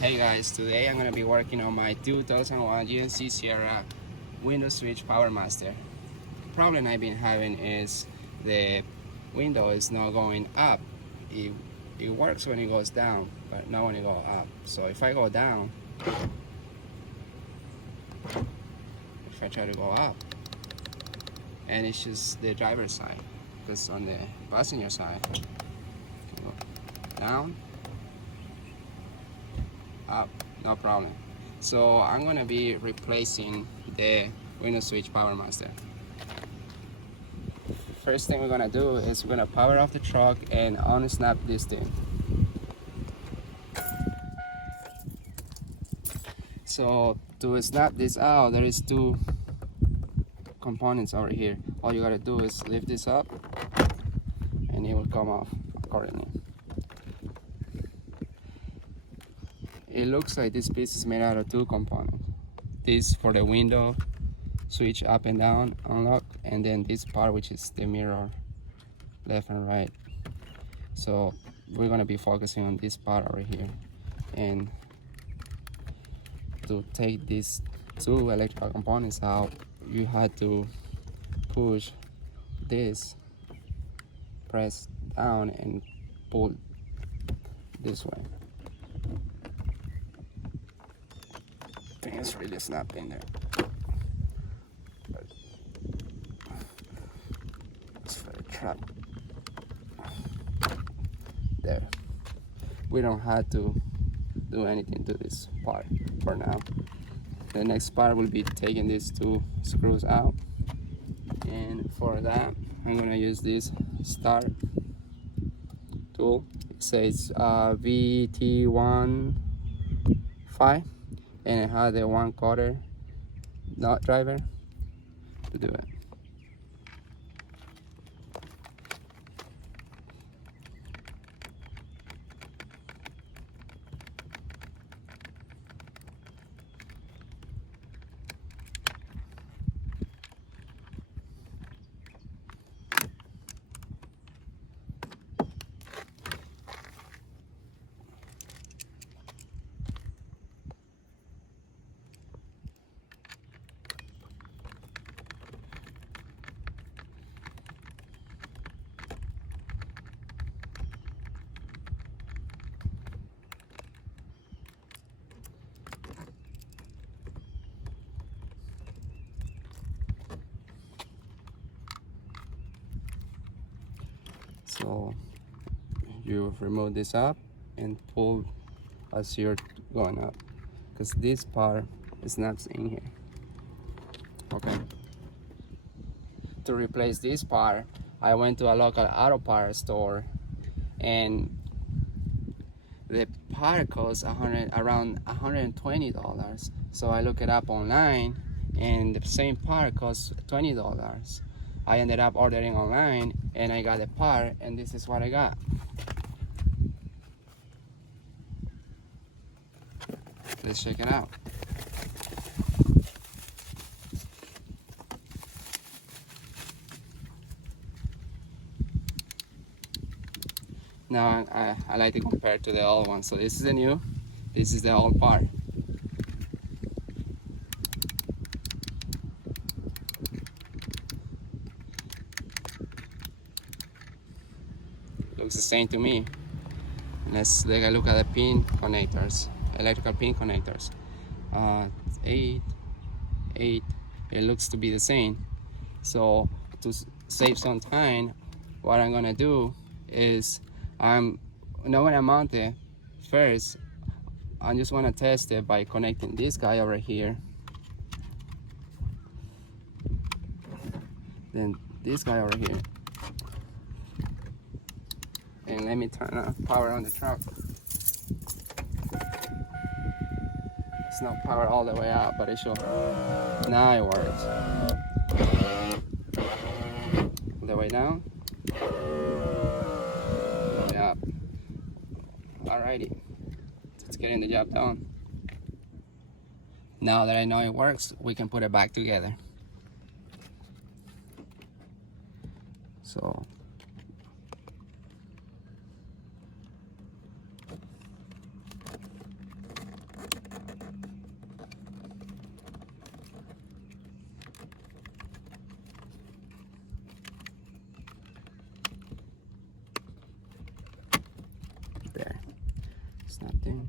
Hey guys, today I'm gonna be working on my 2001 GMC Sierra window switch Power Master. The problem I've been having is the window is not going up. It works when it goes down, but not when it goes up. So if I go down, if I try to go up, and it's just the driver's side, because on the passenger side, go down, up, no problem. So I'm gonna be replacing the window switch Power Master. First thing we're gonna do is we're gonna power off the truck and unsnap this thing. So to snap this out, there is two components over here. All you gotta do is lift this up and it will come off accordingly. It looks like this piece is made out of two components. This for the window switch up and down, unlock, and then this part which is the mirror, left and right. So we're gonna be focusing on this part over here. And to take these two electrical components out, you had to push this, press down and pull this way. I think it's really snapped in there. It's for the trap. There. We don't have to do anything to this part for now. The next part will be taking these two screws out, and for that I'm gonna use this start tool. It says VT15 and it has a 1/4 nut driver to do it. So you remove this up and pull as you're going up, because this part snaps in here. Okay. To replace this part, I went to a local auto part store, and the part costs around $120. So I looked it up online, and the same part costs $20. I ended up ordering online, and I got the part, and this is what I got. Let's check it out. Now I like to compare to the old one. So this is the new, this is the old part. Looks the same to me. Let's take a look at the pin connectors, electrical pin connectors. 8, it looks to be the same. So to save some time, what I'm gonna do is I'm not gonna mount it first. I just wanna test it by connecting this guy over here, then this guy over here, and let me turn on power on the truck. It's not powered all the way out, but it should. Now it works. All the way down. All the way up. Alrighty, let's get the job done. Now that I know it works, we can put it back together. So snapped in.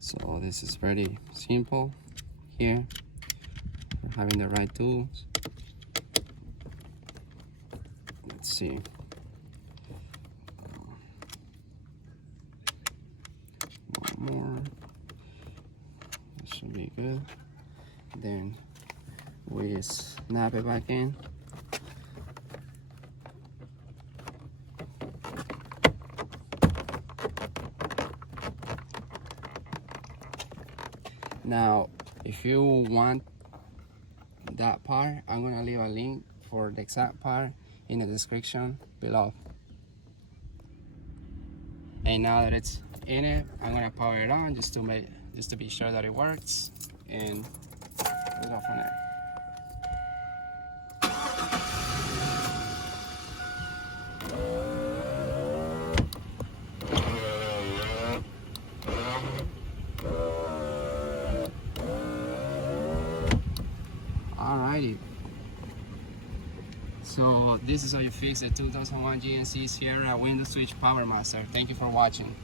So this is very simple here for having the right tools. Let's see. One more. That should be good. Then we snap it back in. Now, if you want that part, I'm gonna leave a link for the exact part in the description below. And now that it's in it, I'm gonna power it on just to be sure that it works, and we'll go from there. Alrighty. So this is how you fix the 2001 GMC Sierra window switch power master. Thank you for watching.